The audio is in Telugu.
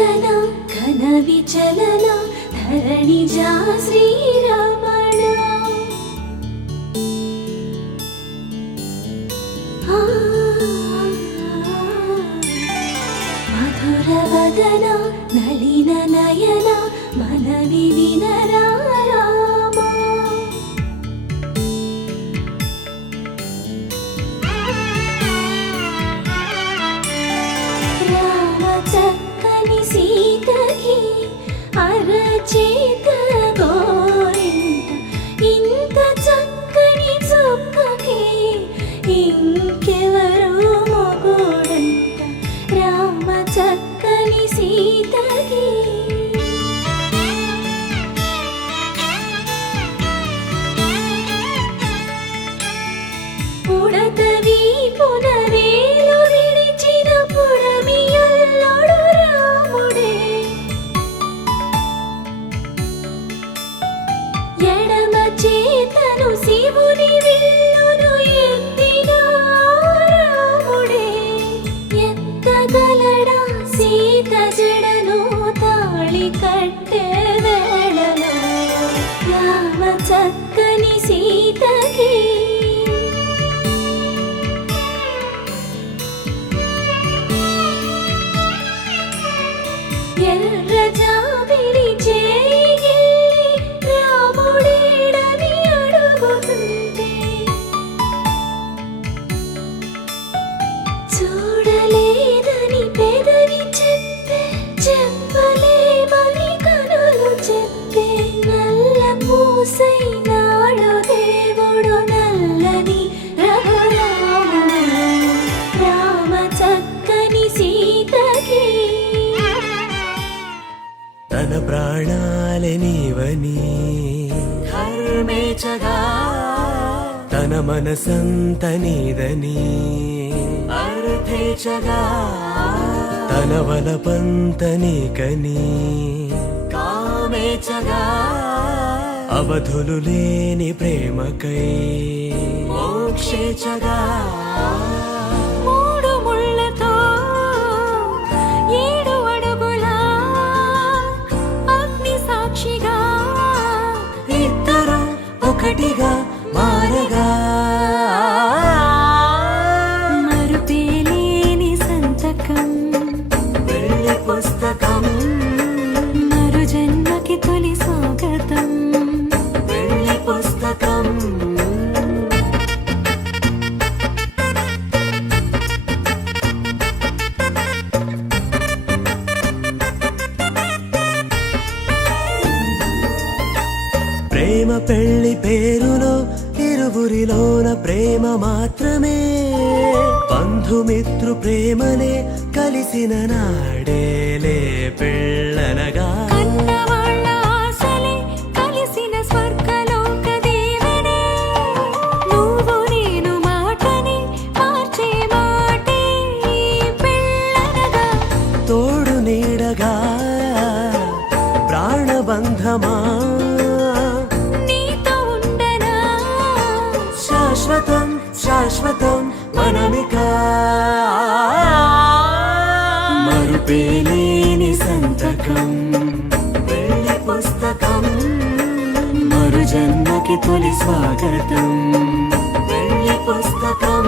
గగన ఘన విచలన ధరణిజా శ్రీరమణ మధుర వదన నళిన నయన మనవి వినరా అరచేత గోరింట ఇంత చక్కని చుక్కకి ఇంకెవరు మొగుడంట రామ చక్కని సీతకి ఉడతవి పునవేలు విడిచిన పుడమియల్లోడు రాముడే ఎడమ చేతను శివుని విల్లును ఎత్తిన రాముడే ఎత్తగలడా సీత జడను తాళి కట్టే వేళలో రామ చక్కని సీతకి ఎర్ర జాబిలి చేయి రాముడేడని అడుగుతుంటే చూడలేదని పెదవి చెప్పే చెప్పలేమని కనులు చెప్పే నల్ల పూసైనాడు దేవుడు నల్లని రఘురాముడు రామ చక్కని సీతకి తన ప్రాణాలే నీవని ధర్మేచగా తన మనసంత నీదని అర్థేచగా తన వలపంత నీకని కామేచగా అవధులు లేని ప్రేమకై మోక్షేచగా ఒకటిగా మారగా మరుపేలేని సంతకం వెళ్ళి పుస్తకం మరు జన్మకి తొలి స్వాగతం వెళ్ళి పుస్తకం ప్రేమ పెళ్లి పేరులో ఇరువురిలోన ప్రేమ మాత్రమే బంధుమిత్రు ప్రేమనే కలిసిన నాడేలే పెళ్ళనగా కన్నవాళ్ళ ఆశలే కలిసిన స్వర్గలోక దేవుడే నువ్వు నేను మాటని మార్చే మాటే పెళ్ళనగా తోడు నీడగా ప్రాణబంధమా శాశ్వతం శాశ్వతం మనమిక మరుపేలేని సంతకం వెళ్ళి పుస్తకం మరు జన్మకి తొలి స్వాగతం వెళ్ళి పుస్తకం